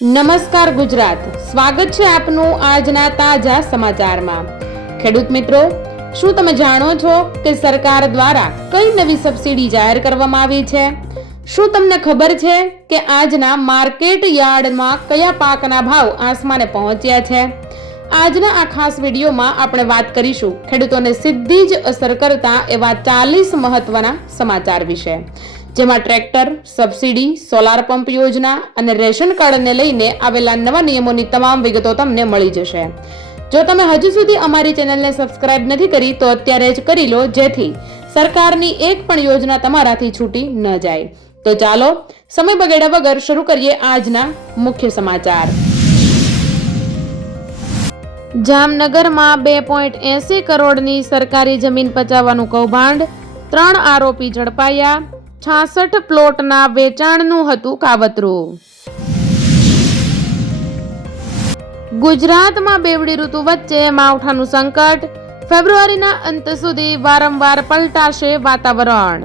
નમસ્કાર ગુજરાત, સ્વાગત છે આપનું આજના તાજા સમાચારમાં। ખેડૂત મિત્રો, શું તમે જાણો છો કે સરકાર દ્વારા કઈ નવી સબસિડી જાહેર કરવામાં આવી છે? શું તમને ખબર છે કે આજના માર્કેટ યાર્ડમાં કયા પાકના ભાવ આસમાને પહોંચ્યા છે? આજના આ ખાસ વિડીયોમાં આપણે વાત કરીશું ખેડૂતોને સીધી જ અસર કરતા એવા 40 મહત્વના સમાચાર વિશે, જેમાં ટ્રેક્ટર, સબસિડી, સોલાર પંપ યોજના અને રેશન કાર્ડને લઈને આવેલા નવા નિયમોની તમામ વિગતો તમને મળી જશે। જો તમે હજુ સુધી અમારી ચેનલને સબસ્ક્રાઇબ નથી કરી તો અત્યારે જ કરી લો, જેથી સરકારની એક પણ યોજના તમારાથી છૂટી ન જાય। તો ચાલો સમય બગાડ્યા વગર શરૂ કરીએ આજના મુખ્ય સમાચાર। જામનગરમાં 2.80 કરોડની સરકારી જમીન પચાવવાનું કૌભાંડ, 3 આરોપી ઝડપાયા। 66 પ્લોટના વેચાણનું હતું કાવતરું। ગુજરાતમાં બેવડી ઋતુ વચ્ચે માવઠાનું સંકટ, ફેબ્રુઆરીના અંત સુધી વારંવાર પલટાશે વાતાવરણ।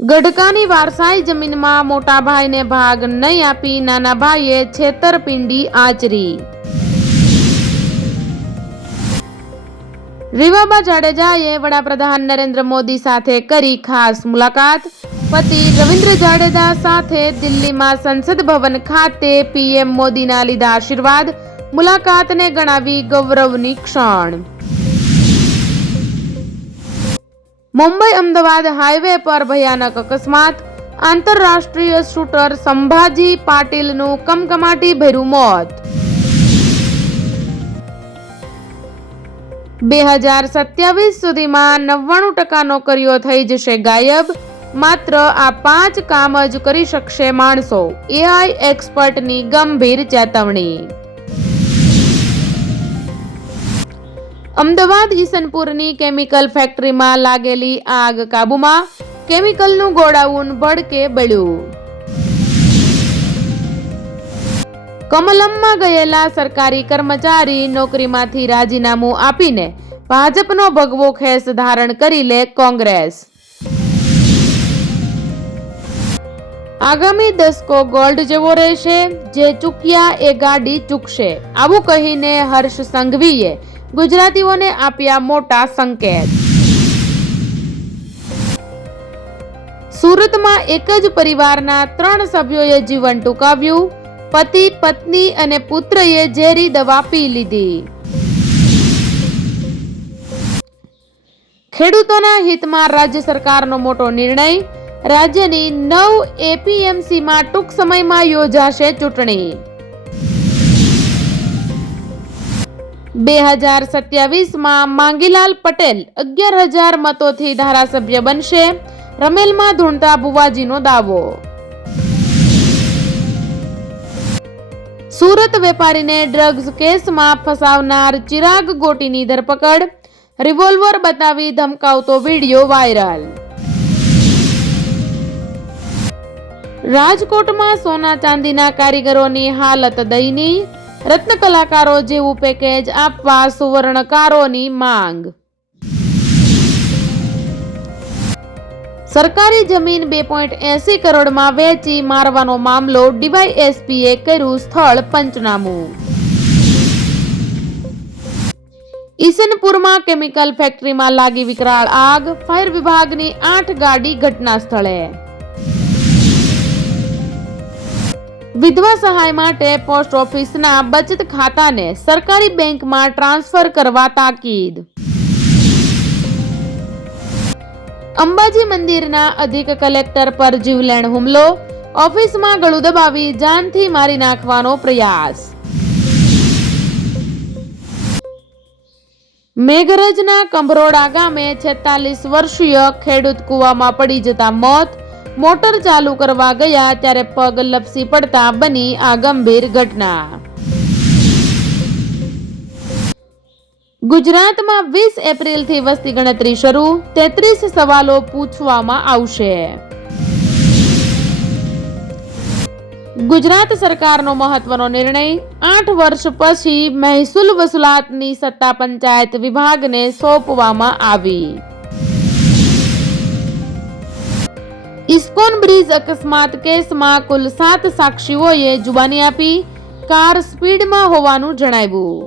ગઢકાની વારસાઈ જમીનમાં મોટા ભાઈને ભાગ નહીં આપી નાના ભાઈએ છેતરપિંડી આચરી। રીવાબા જાડેજાએ વડાપ્રધાન નરેન્દ્ર મોદી સાથે કરી ખાસ મુલાકાત। પતિ રવિન્દ્ર જાડેજા સાથે દિલ્હીમાં સંસદ ભવન ખાતે પીએમ મોદીના લીધા આશીર્વાદ, મુલાકાતને ગણાવી ગૌરવની ક્ષણ। મુંબઈ અમદાવાદ હાઈવે પર ભયાનક અકસ્માત, આંતરરાષ્ટ્રીય શૂટર સંભાજી પાટીલનું કમકમાટી ભર્યું મોત। 2027 સુધીમાં 99% નોકરીઓ થઈ જશે ગાયબ, માત્ર આ 5 કામ જ કરી શકશે માણસો, એઆઈ એક્સપર્ટની ગંભીર ચેતવણી। અમદાવાદ ઈસનપુરની કેમિકલ ફેક્ટરીમાં લાગેલી આગ કાબૂમાં, કેમિકલનું ગોડાઉન ભડકે બળ્યું। કમલમમાં ગયેલા સરકારી કર્મચારી નોકરીમાંથી રાજીનામું આપીને ભાજપનો ભગવો ખેસ ધારણ કરી લે કોંગ્રેસ। આગામી દસકો ગોલ્ડ જેવો રહેશે, જે ચૂક્યા એ ગાડી ચૂકશે, આવું કહીને હર્ષ સંઘવીએ ગુજરાતીઓને આપ્યા મોટા સંકેત। સુરતમાં એક જ પરિવારના 3 સભ્યોએ જીવન ટૂંકાવ્યું, પતિ, પત્ની અને પુત્રએ ઝેરી દવા પી લીધી। ખેડૂતોના હિતમાં રાજ્ય સરકારનો મોટો નિર્ણય, રાજ્યની 9 એપીએમસીમાં ટૂંક સમયમાં યોજાશે ચૂંટણી। 2027માં માંગીલાલ પટેલ 11,000 મતોથી ધારાસભ્ય બનશે, રમેલમાં ધૂણતા ભુવાજીનો દાવો। સુરત વેપારીને ડ્રગ્સ કેસમાં ફસાવનાર ચિરાગ ગોટીની ધરપકડ, રિવોલ્વર બતાવી ધમકાવતો વિડીયો વાયરલ। રાજકોટમાં સોના ચાંદીના કારીગરોની હાલત દયનીય, રત્ન કલાકારો જેવું પેકેજ આપવા સુવર્ણકારોની માંગ। સરકારી જમીન 2.80 કરોડમાં વેચી મારવાનો મામલો, ડીવાયએસપીએ કર્યું સ્થળ પંચનામું। ઈસનપુરમાં કેમિકલ ફેક્ટરીમાં લાગી વિકરાળ આગ, ફાયર વિભાગની 8 ગાડી ઘટના સ્થળે। વિધવા સહાય માટે પોસ્ટ ઓફિસના બચત ખાતાને સરકારી બેંકમાં ટ્રાન્સફર કરવા તાકીદ। અંબાજી મંદિરના અધિક કલેક્ટર પર જીવલેણ હુમલો, ઓફિસમાં ગળું દબાવી જાનથી મારી નાખવાનો પ્રયાસ। મેઘરજના કંભરોડા ગામે 46 વર્ષીય ખેડૂત કૂવામાં પડી જતા મોત, મોટર ચાલુ કરવા ગયા ત્યારે પગ લપસી પડતા બની આ ગંભીર ઘટના। ગુજરાતમાં 20 એપ્રિલથી વસ્તી ગણતરી શરૂ, 33 સવાલો પૂછવામાં આવશે। ગુજરાત સરકારનો મહત્વનો નિર્ણય, 8 વર્ષ પછી મહેસૂલ વસૂલાતની સત્તા પંચાયત વિભાગને સોંપવામાં આવી। ઇસ્કોન બ્રિજ અકસ્માત કેસમાં કુલ 7 સાક્ષીઓએ જુબાની આપી. કાર સ્પીડમાં હોવાનું જણાવ્યું.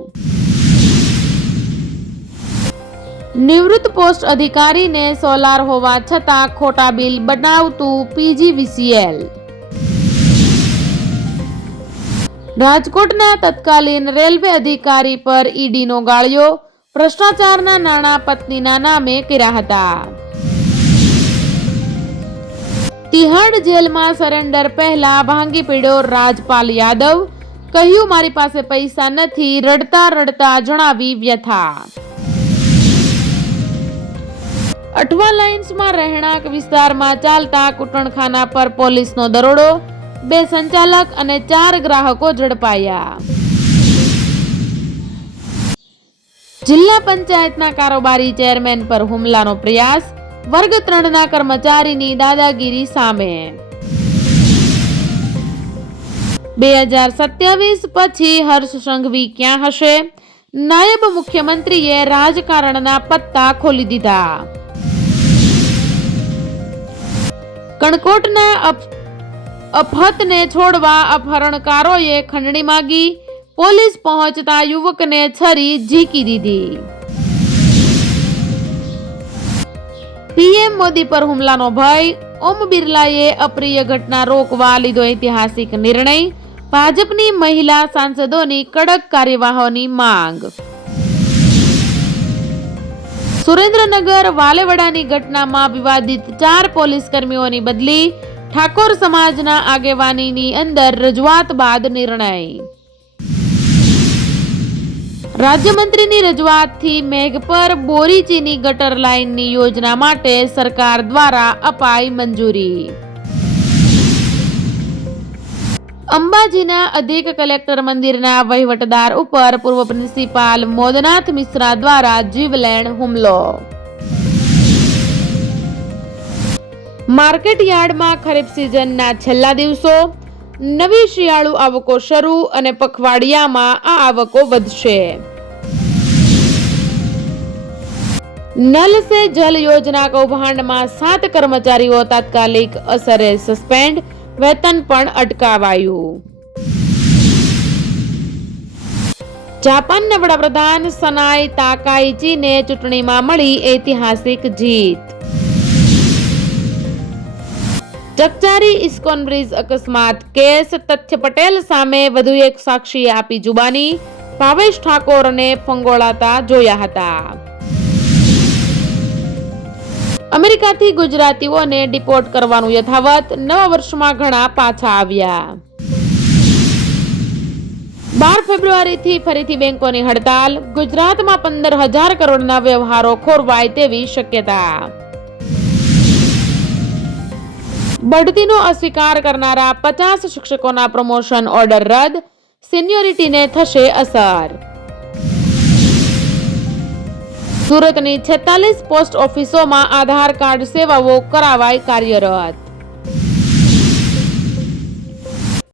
નિવૃત્ત પોસ્ટ અધિકારીને સોલાર હોવા છતાં ખોટા બિલ બનાવતું PGVCL. રાજકોટના તત્કાલીન રેલવે અધિકારી પર ઈડીનો ગાળ્યો. ભ્રષ્ટાચારના નાણાં પત્નીના નામે કર્યા હતા. તિહાડ જેલમાં સરેન્ડર પહેલા ભાંગી પડ્યો રાજપાલ યાદવ. કહ્યું, મારી પાસે પૈસા નથી. રડતા રડતા જણાવી વ્યથા. અઠવા લાઇન્સમાં રહેણાંક વિસ્તારમાં ચાલતા કૂટણખાના પર પોલીસનો દરોડો. 2 સંચાલક અને 4 ગ્રાહકો ઝડપાયા. જિલ્લા પંચાયતના કારોબારી ચેરમેન પર હુમલાનો પ્રયાસ. વર્ગ 3ના કર્મચારીની દાદાગીરી સામે. 2027 પછી હર્ષ સંઘવી ક્યાં હશે? નાયબ મુખ્યમંત્રીએ રાજકારણના પત્તા ખોલી દીધા. કણકોટના અફતને છોડવા અપહરણકારોએ ખંડણી માંગી. પોલીસ પહોંચતા યુવકને છરી ઝીકી દીધી. પીએમ મોદી પર હુમલાનો ભય. ઓમ બિરલાએ અપ્રિય ઘટના રોકવા લીધો ઐતિહાસિક નિર્ણય. ભાજપની મહિલા સાંસદોની કડક કાર્યવાહીની માંગ. સુરેન્દ્રનગર વાલેવડાની ઘટનામાં વિવાદિત 4 પોલીસ કર્મીઓની બદલી. ઠાકોર સમાજના આગેવાનીની અંદર રજૂઆત બાદ નિર્ણય. રાજ્યમંત્રીની રજૂઆતથી મેઘપર બોરીચીની ગટર લાઇનની યોજના માટે સરકાર દ્વારા અપાઈ મંજૂરી. અંબાજીના અધિક કલેક્ટર મંદિરના વહીવટદાર ઉપર પૂર્વ પ્રિન્સિપાલ મોદનાથ મિશ્રા દ્વારા જીવલેણ હુમલો. માર્કેટ યાર્ડમાં ખરીફ સિઝનના છેલ્લા દિવસો. નવી શિયાળુ આવકો શરૂ અને પખવાડિયામાં આ આવકો વધશે. નલ સે જલ યોજના કૌભાંડમાં 7 કર્મચારીઓ તાત્કાલિક અસરે સસ્પેન્ડ. વેતન પણ અટકાવાયું. જાપાનના વડાપ્રધાન સનાઈ તાકાઇચીને ચૂંટણીમાં મળી ઐતિહાસિક જીત. ચકચારી ઇસ્કોન બ્રિજ અકસ્માત કેસ. તથ્ય પટેલ સામે વધુ એક સાક્ષીએ આપી જુબાની. ભાવેશ ઠાકોરને ફંગોળાતા જોયા હતા. અમેરિકાથી ગુજરાતીઓને ડિપોર્ટ કરવાનું યથાવત. નવા વર્ષમાં ઘણા પાછા આવ્યા. 12 ફેબ્રુઆરીથી ફરીથી બેંકોની હડતાલ. ગુજરાતમાં 15,000 કરોડના વ્યવહારો ખોરવાય તેવી શક્યતા. બઢતીનો અસ્વીકાર કરનારા 50 શિક્ષકોના પ્રમોશન ઓર્ડર રદ. સિનિયોરિટીને થશે અસર. સુરતની 46 પોસ્ટ ઓફિસોમાં આધાર કાર્ડ સેવાઓ કરાવાય કાર્યરત.